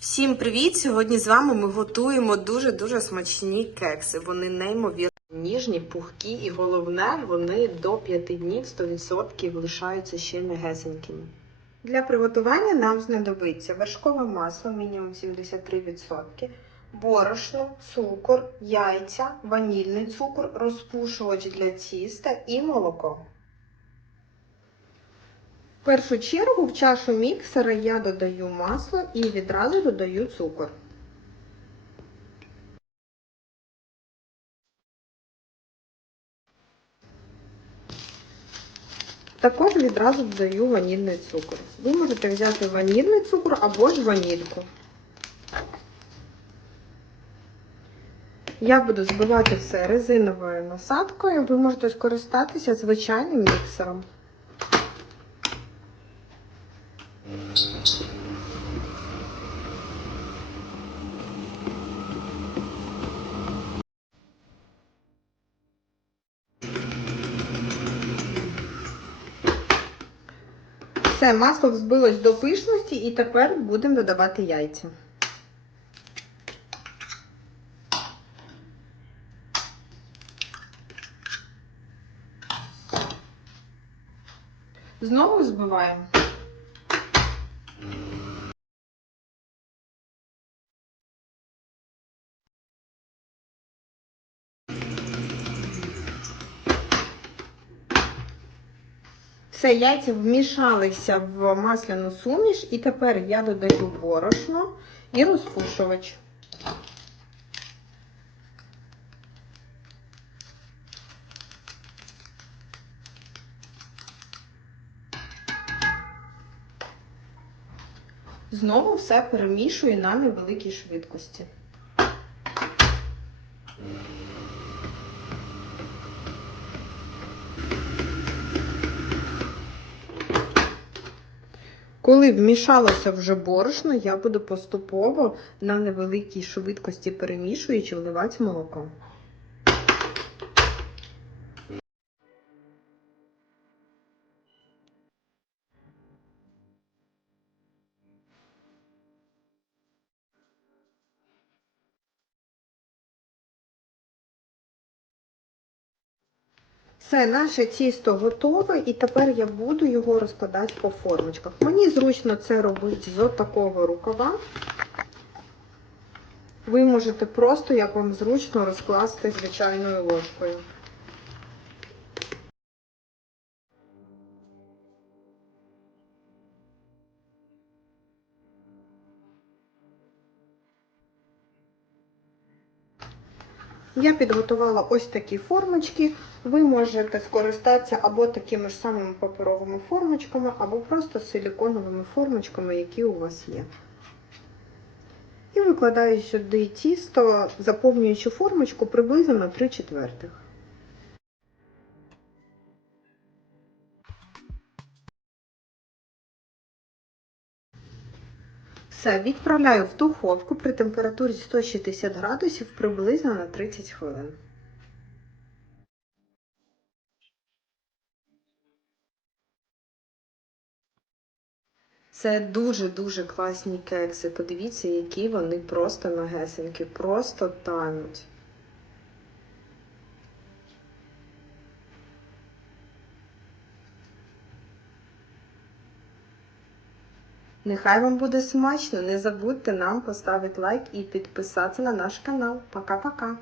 Всім привіт! Сьогодні з вами ми готуємо дуже-дуже смачні кекси. Вони неймовірно ніжні, пухкі і головне, вони до 5 днів 100% лишаються ще м'ягесенькими. Для приготування нам знадобиться вершкове масло, мінімум 73%, борошно, цукор, яйця, ванільний цукор, розпушувач для тіста і молоко. Першу чергу в чашу міксера я додаю масло і відразу додаю цукор. Також відразу додаю ванільний цукор. Ви можете взяти ванільний цукор або ж ванільку. Я буду збивати все резиновою насадкою. Ви можете скористатися звичайним міксером. Все, масло взбилось до пишності і тепер будемо додавати яйця. Знову збиваємо. Все, яйця вмішалися в масляну суміш, і тепер я додаю борошно і розпушувач. Знову все перемішую на невеликій швидкості. Коли вмішалося вже борошно, я буду поступово на невеликій швидкості перемішуючи вливати молоко. Все, наше тісто готове, і тепер я буду його розкладати по формочках. Мені зручно це робити з такого рукава. Ви можете просто, як вам зручно, розкласти звичайною ложкою. Я підготувала ось такі формочки. Ви можете скористатися або такими ж самими паперовими формочками, або просто силіконовими формочками, які у вас є. І викладаю сюди тісто, заповнюючи формочку приблизно на 3 четвертих. Все, відправляю в духовку при температурі 160 градусів приблизно на 30 хвилин. Це дуже-дуже класні кекси. Подивіться, які вони просто нагесенькі, просто тануть. Нехай вам буде смачно. Не забудьте нам поставити лайк і підписатися на наш канал. Пока-пока!